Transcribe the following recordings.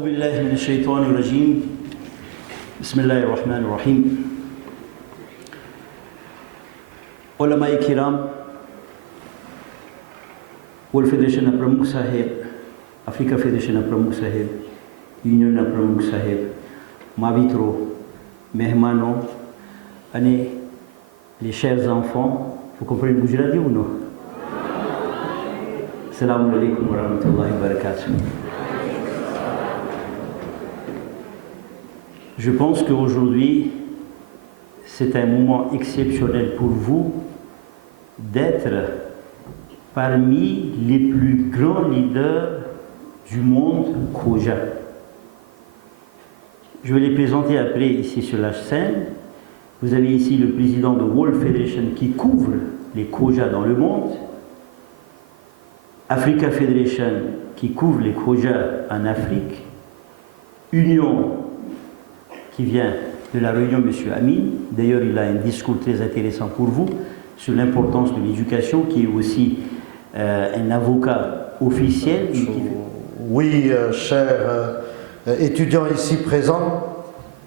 أعوذ بالله من الشيطان الرجيم بسم الله الرحمن الرحيم علماء kiram World Federation na Pramukh Sahib, Africa Federation na Pramukh Sahib, Union na Pramukh Sahib, Mavitro, Mehmano, Ané, les chers enfants, vous comprenez le Gujarati ou non? Assalamu alaikum wa rahmatullahi wa barakatuh. Je pense qu'aujourd'hui, c'est un moment exceptionnel pour vous d'être parmi les plus grands leaders du monde Khoja. Je vais les présenter après ici sur la scène. Vous avez ici le président de World Federation qui couvre les Khoja dans le monde, Africa Federation qui couvre les Khoja en Afrique, Union qui vient de la réunion M. Amin. D'ailleurs, il a un discours très intéressant pour vous sur l'importance de l'éducation, qui est aussi un avocat officiel. Oui, chers étudiants ici présents,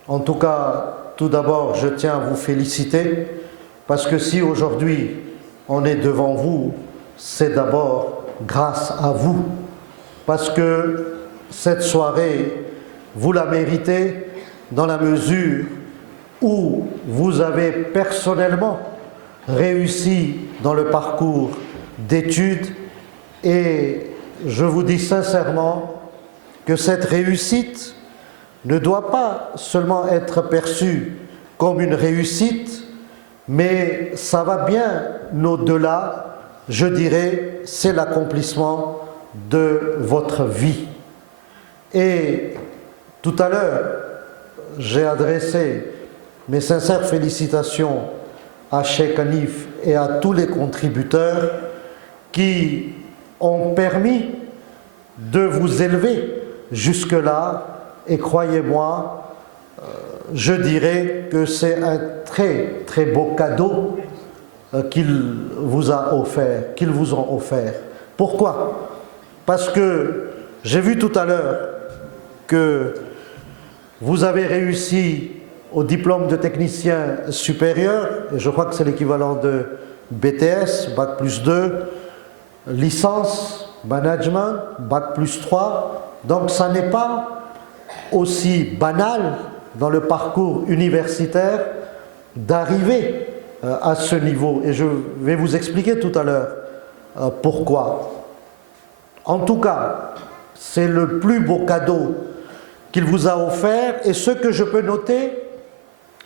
en tout cas, tout d'abord, je tiens à vous féliciter, parce que si aujourd'hui on est devant vous, c'est d'abord grâce à vous, parce que cette soirée, vous la méritez dans la mesure où vous avez personnellement réussi dans le parcours d'études, et je vous dis sincèrement que cette réussite ne doit pas seulement être perçue comme une réussite, mais ça va bien au-delà. Je dirais, c'est l'accomplissement de votre vie. Et tout à l'heure, j'ai adressé mes sincères félicitations à Cheikh Hanif et à tous les contributeurs qui ont permis de vous élever jusque-là. Et croyez-moi, je dirais que c'est un très très beau cadeau qu'ils vous ont offert. Pourquoi? Parce que j'ai vu tout à l'heure que vous avez réussi au diplôme de technicien supérieur, et je crois que c'est l'équivalent de BTS, Bac plus 2, licence, management, Bac plus 3. Donc ça n'est pas aussi banal dans le parcours universitaire d'arriver à ce niveau. Et je vais vous expliquer tout à l'heure pourquoi. En tout cas, c'est le plus beau cadeau qu'il vous a offert. Et ce que je peux noter,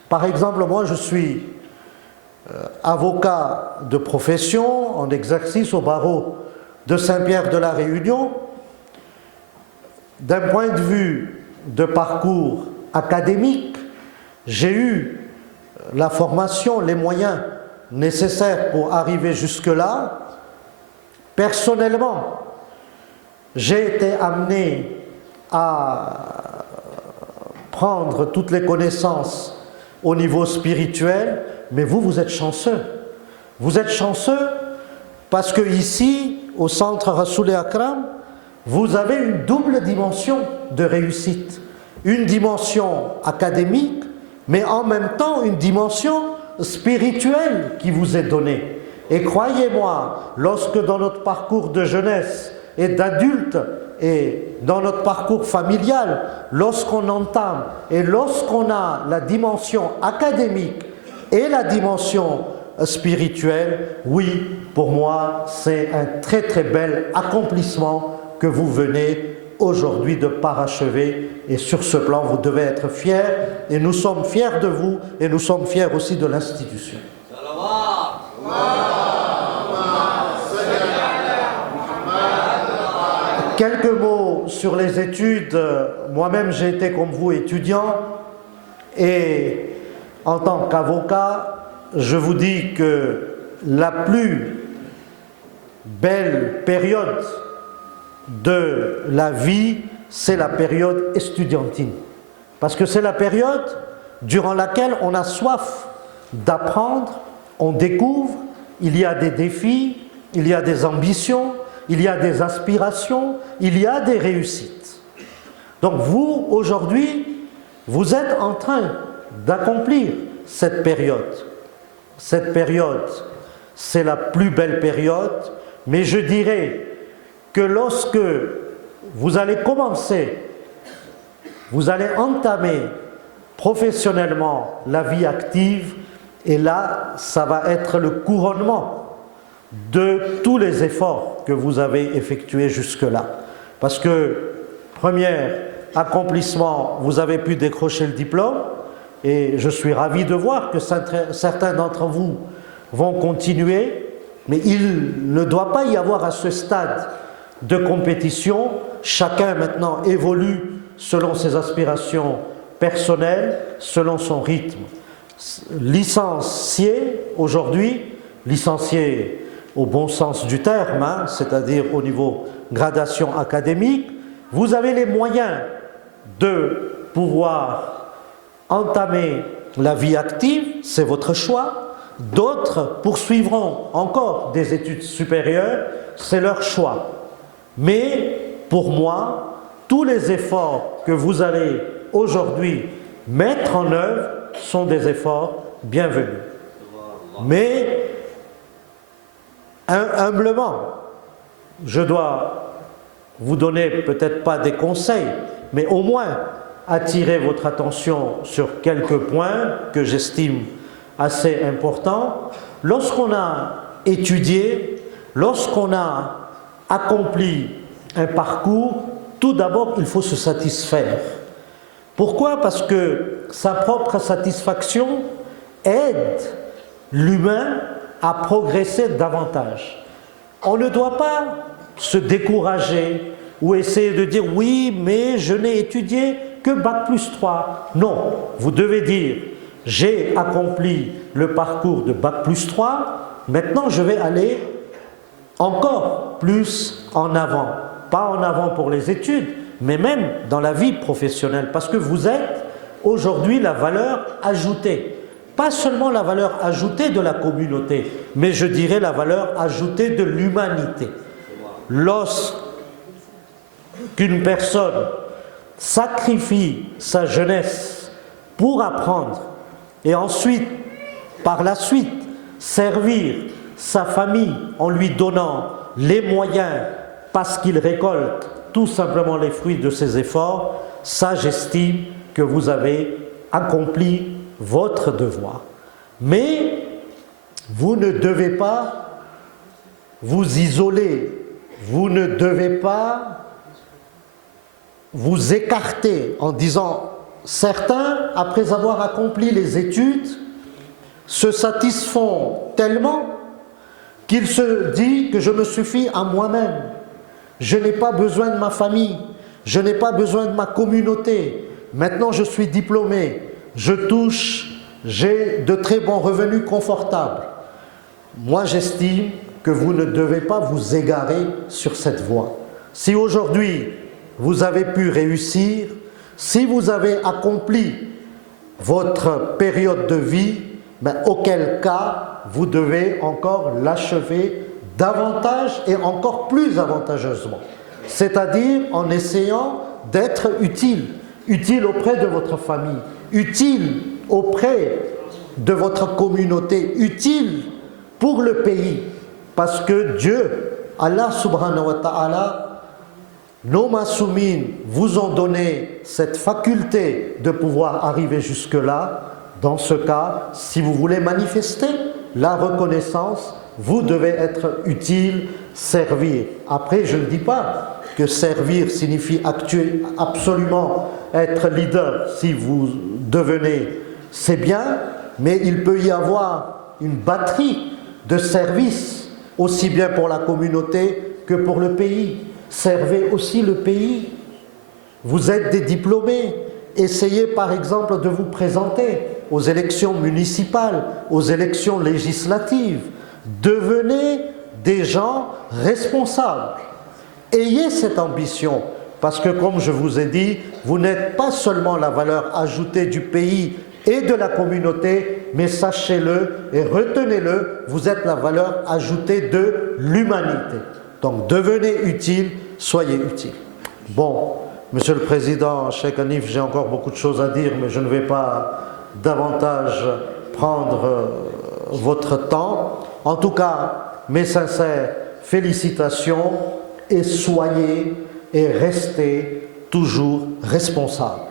par exemple, moi je suis avocat de profession en exercice au barreau de Saint-Pierre de la Réunion. D'un point de vue de parcours académique, j'ai eu la formation, les moyens nécessaires pour arriver jusque-là. Personnellement, j'ai été amené à prendre toutes les connaissances au niveau spirituel, mais vous êtes chanceux. Vous êtes chanceux parce que ici, au centre Rassoul Akram, vous avez une double dimension de réussite. Une dimension académique, mais en même temps une dimension spirituelle qui vous est donnée. Et croyez-moi, lorsque dans notre parcours de jeunesse et d'adulte et dans notre parcours familial, lorsqu'on entame et lorsqu'on a la dimension académique et la dimension spirituelle, oui, pour moi, c'est un très très bel accomplissement que vous venez aujourd'hui de parachever, et sur ce plan vous devez être fiers, et nous sommes fiers de vous et nous sommes fiers aussi de l'institution. Quelques mots sur les études. Moi-même j'ai été comme vous étudiant, et en tant qu'avocat, je vous dis que la plus belle période de la vie, c'est la période estudiantine. Parce que c'est la période durant laquelle on a soif d'apprendre, on découvre, il y a des défis, il y a des ambitions, il y a des aspirations, il y a des réussites. Donc vous, aujourd'hui, vous êtes en train d'accomplir cette période. Cette période, c'est la plus belle période, mais je dirais que lorsque vous allez commencer, vous allez entamer professionnellement la vie active, et là, ça va être le couronnement de tous les efforts que vous avez effectués jusque-là. Parce que, premier accomplissement, vous avez pu décrocher le diplôme, et je suis ravi de voir que certains d'entre vous vont continuer, mais il ne doit pas y avoir à ce stade de compétition. Chacun maintenant évolue selon ses aspirations personnelles, selon son rythme. Licencié aujourd'hui, licencié au bon sens du terme, c'est-à-dire au niveau gradation académique, vous avez les moyens de pouvoir entamer la vie active, c'est votre choix. D'autres poursuivront encore des études supérieures, c'est leur choix. Mais pour moi, tous les efforts que vous allez aujourd'hui mettre en œuvre sont des efforts bienvenus. Mais, humblement, je dois vous donner peut-être pas des conseils, mais au moins attirer votre attention sur quelques points que j'estime assez importants. Lorsqu'on a étudié, lorsqu'on a accompli un parcours, tout d'abord, il faut se satisfaire. Pourquoi? Parce que sa propre satisfaction aide l'humain à progresser davantage. On ne doit pas se décourager ou essayer de dire « oui, mais je n'ai étudié que Bac+3 ». Non, vous devez dire « j'ai accompli le parcours de Bac+3, maintenant je vais aller encore plus en avant ». Pas en avant pour les études, mais même dans la vie professionnelle, parce que vous êtes aujourd'hui la valeur ajoutée. Pas seulement la valeur ajoutée de la communauté, mais je dirais la valeur ajoutée de l'humanité. Lorsqu'une personne sacrifie sa jeunesse pour apprendre et ensuite, par la suite, servir sa famille en lui donnant les moyens parce qu'il récolte tout simplement les fruits de ses efforts, ça j'estime que vous avez accompli votre devoir. Mais vous ne devez pas vous isoler, vous ne devez pas vous écarter en disant certains, après avoir accompli les études, se satisfont tellement qu'ils se disent que je me suffis à moi-même. Je n'ai pas besoin de ma famille, je n'ai pas besoin de ma communauté. Maintenant, je suis diplômé, j'ai de très bons revenus confortables. Moi, j'estime que vous ne devez pas vous égarer sur cette voie. Si aujourd'hui, vous avez pu réussir, si vous avez accompli votre période de vie, auquel cas, vous devez encore l'achever davantage et encore plus avantageusement. C'est-à-dire en essayant d'être utile. Utile auprès de votre famille, utile auprès de votre communauté, utile pour le pays. Parce que Dieu, Allah subhanahu wa ta'ala, nos masoumines vous ont donné cette faculté de pouvoir arriver jusque-là. Dans ce cas, si vous voulez manifester la reconnaissance, vous devez être utile, servir. Après, je ne dis pas que servir signifie absolument être leader. Si vous devenez, c'est bien, mais il peut y avoir une batterie de services, aussi bien pour la communauté que pour le pays. Servez aussi le pays. Vous êtes des diplômés. Essayez par exemple de vous présenter aux élections municipales, aux élections législatives. Devenez des gens responsables. Ayez cette ambition, parce que comme je vous ai dit, vous n'êtes pas seulement la valeur ajoutée du pays et de la communauté, mais sachez-le et retenez-le, vous êtes la valeur ajoutée de l'humanité. Donc devenez utile, soyez utile. Bon, Monsieur le Président, Cheikh Hanif, j'ai encore beaucoup de choses à dire, mais je ne vais pas davantage prendre votre temps. En tout cas, mes sincères félicitations et soyez et restez toujours responsables.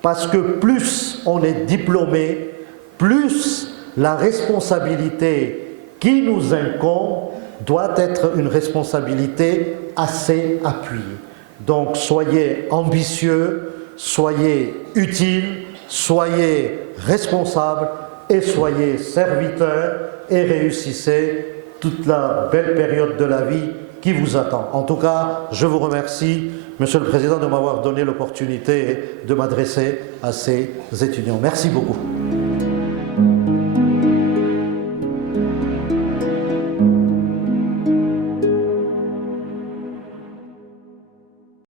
Parce que plus on est diplômé, plus la responsabilité qui nous incombe doit être une responsabilité assez appuyée. Donc soyez ambitieux, soyez utiles, soyez responsables et soyez serviteurs et réussissez toute la belle période de la vie qui vous attend. En tout cas, je vous remercie, Monsieur le Président, de m'avoir donné l'opportunité de m'adresser à ces étudiants. Merci beaucoup.